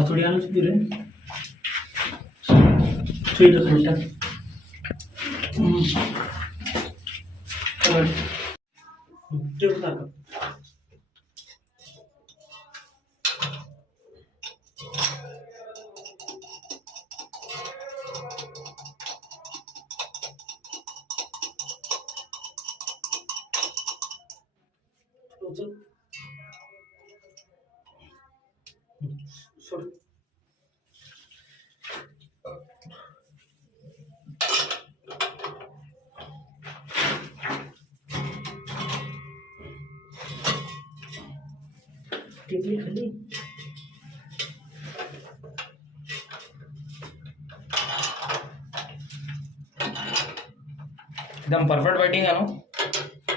हातोडी आणूच की रे सुई तो थोडा ठेव टाका उचल सोड टिकली खाली एकदम परफेक्ट बैटिंग है ना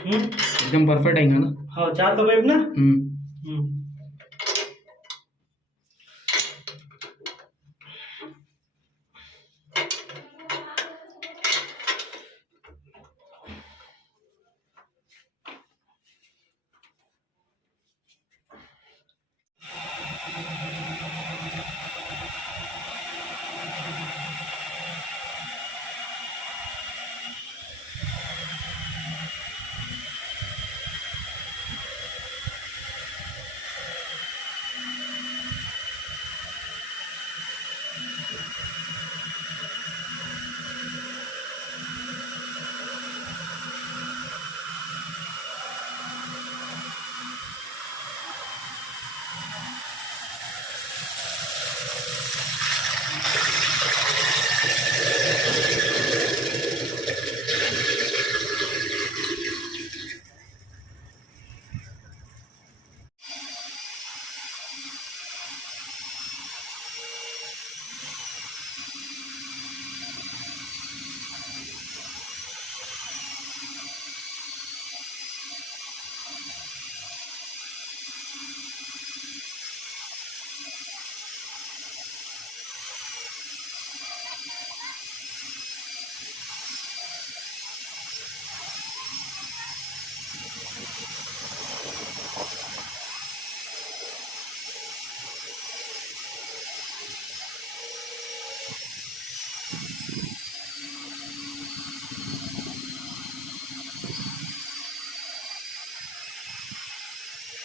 एकदम परफेक्ट है ना हाँ चार तो पाइप ना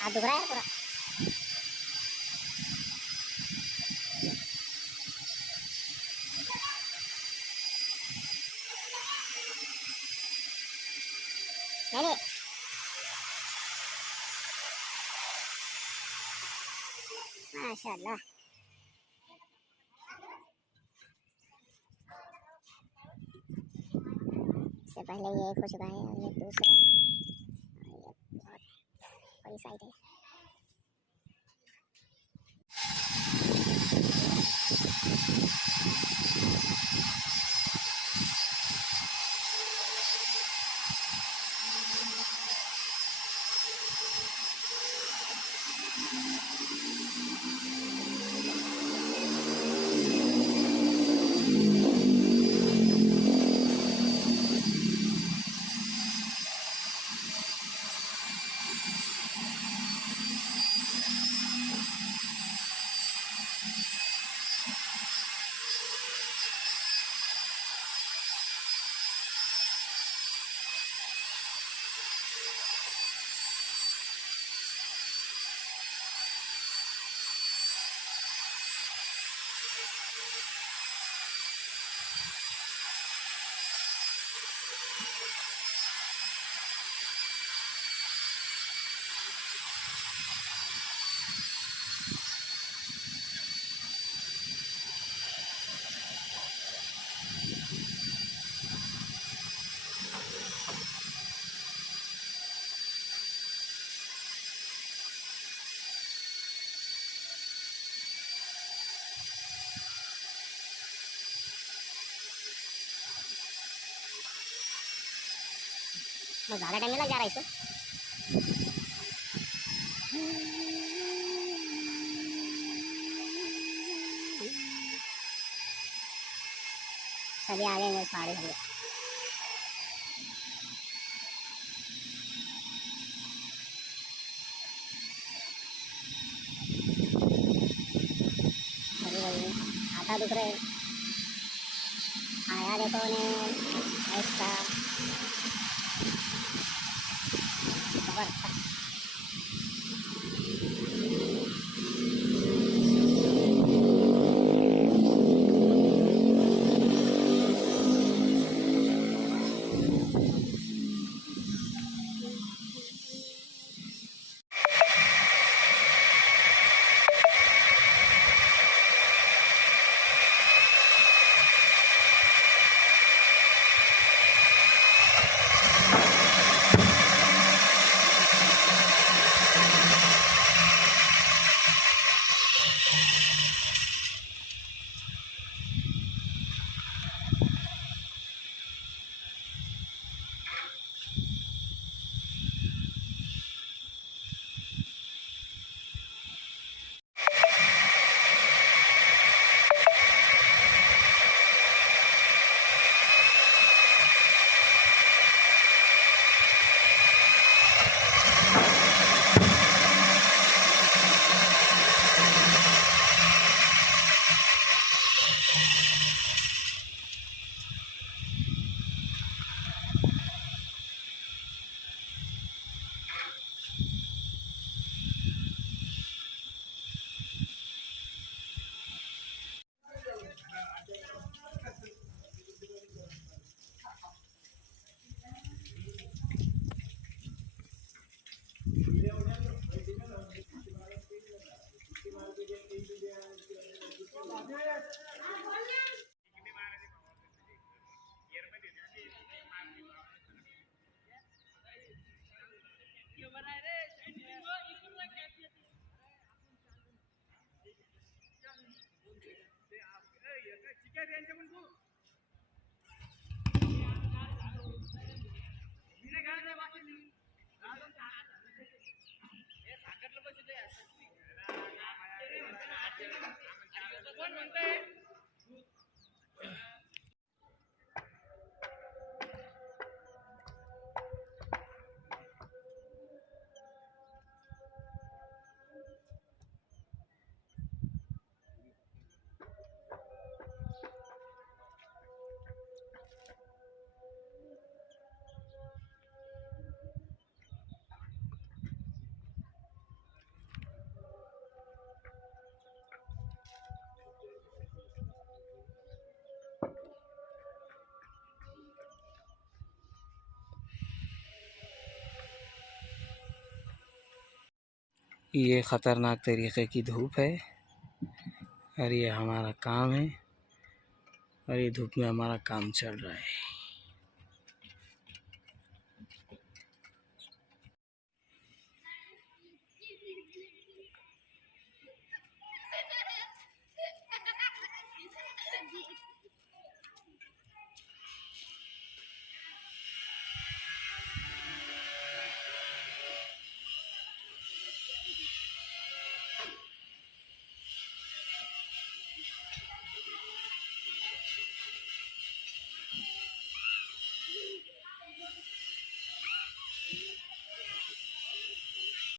हाथ दुख रहा है पूरा नहीं माशाल्लाह इससे पहले ये एक हो चुका है और ये दूसरा और ये बहुत बड़ी साइड है बहुत ज़्यादा टाइम लग जा रहा है इसको सभी आ गए पहाड़ी सभी हाथा दुख रहे। आया देखो ने ऐसा जबरदस्त। ये ख़तरनाक तरीके की धूप है और ये हमारा काम है और ये धूप में हमारा काम चल रहा है।